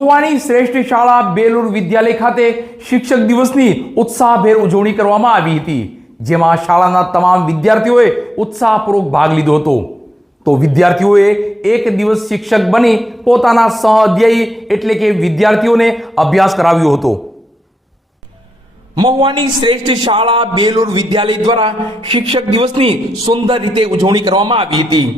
મહુવાની શ્રેષ્ઠ શાળા બેલુર વિદ્યાલય ખાતે શિક્ષક દિવસની ઉત્સાહભેર ઉજવણી કરવામાં આવી હતી, જેમાં શાળાના તમામ વિદ્યાર્થીઓએ ઉત્સાહપૂર્વક ભાગ લીધો હતો. તો વિદ્યાર્થીઓએ એક દિવસ શિક્ષક બની પોતાના સહઅધ્યાયી એટલે કે વિદ્યાર્થીઓને અભ્યાસ કરાવ્યો હતો. મહુવાની શ્રેષ્ઠ શાળા બેલુર વિદ્યાલય દ્વારા શિક્ષક દિવસની સુંદર રીતે ઉજવણી કરવામાં આવી હતી.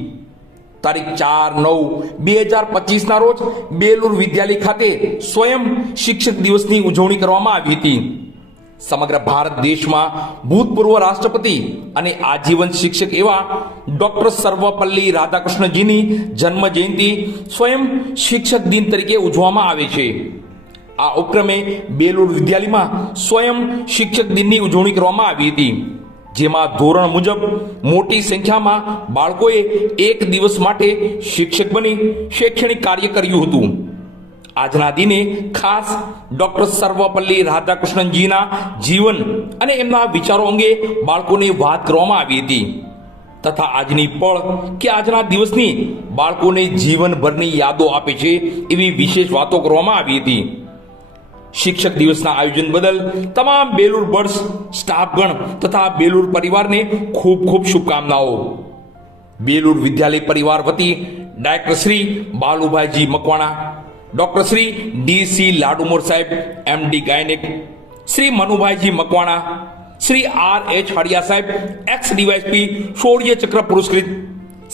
તારીખ 4/9/2025 ના રોજ બેલુર વિદ્યાલય ખાતે સ્વયં શિક્ષક દિવસની ઉજવણી કરવામાં આવી હતી. સમગ્ર ભારત દેશમાં ભૂતપૂર્વ રાષ્ટ્રપતિ અને આજીવન શિક્ષક એવા ડોક્ટર સર્વપલ્લી રાધાકૃષ્ણજીની જન્મ જયંતિ સ્વયં શિક્ષક દિન તરીકે ઉજવવામાં આવે છે. આ ઉપક્રમે બેલુર વિદ્યાલયમાં સ્વયં શિક્ષક દિનની ઉજવણી કરવામાં આવી હતી, જેમાં ધોરણ મુજબ મોટી સંખ્યામાં બાળકોએ એક દિવસ માટે શિક્ષક બની શૈક્ષણિક કાર્ય કર્યું હતું. આજના દિને ખાસ ડોક્ટર સર્વપલ્લી રાધાકૃષ્ણનજીના જીવન અને એમના વિચારો અંગે બાળકોને વાત કરવામાં આવી હતી તથા આજની પળ કે આજના દિવસની બાળકોને જીવનભરની યાદો આપે છે એવી વિશેષ વાતો કરવામાં આવી હતી. શિક્ષક દિવસના આયોજન બદલ તમામ બેલુર બર્ડ્સ સ્ટાફગણ તથા બેલુર પરિવારને ખૂબ ખૂબ શુભકામનાઓ. બેલુર વિદ્યાલય પરિવાર વતી ડાયરેક્ટર શ્રી બાલુભાઈજી મકવાણા, ડોક્ટર શ્રી ડી.સી. લાડુમોર સાહેબ એમડી ગાયનેક, શ્રી મનુભાઈજી મકવાણા, શ્રી આર.એચ. હડિયા સાહેબ એક્સ ડીવાયએસપી શૌર્ય ચક્ર પુરસ્કૃત,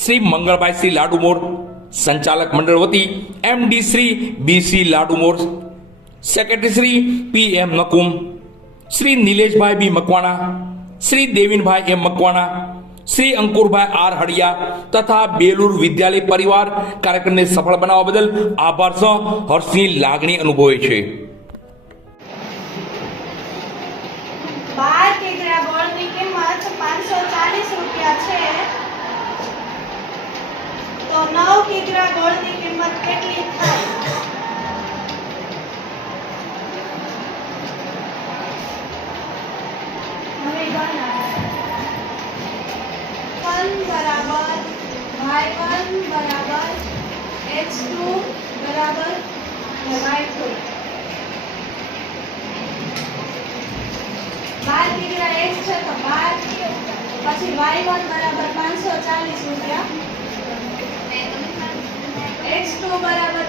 શ્રી મંગળભાઈ શ્રી લાડુમોર, સંચાલક મંડળ વતી એમડી શ્રી બી.સી. લાડુમોર, સેક્રેટરી શ્રી પી.એમ. નકુમ, શ્રી નિલેશભાઈ બી મકવાણા, શ્રી દેવીનભાઈ એમ મકવાણા, શ્રી અંકુરભાઈ આર હડિયા તથા બેલુર વિદ્યાલય પરિવાર કાર્યક્રમને સફળ બનાવવા બદલ આભાર સહ હર્ષની લાગણી અનુભવે છે. 12 કિગ્રા ગોળની કિંમત 540 રૂપિયા છે, તો 9 કિગ્રા ગોળની કિંમત કેટલી થાય? હવે ગણના 1 બરાબર y1 બરાબર x2 બરાબર y2. 12 કિગ્રા x છે તો 12, પછી y1 બરાબર 540 રૂપિયા, x2 બરાબર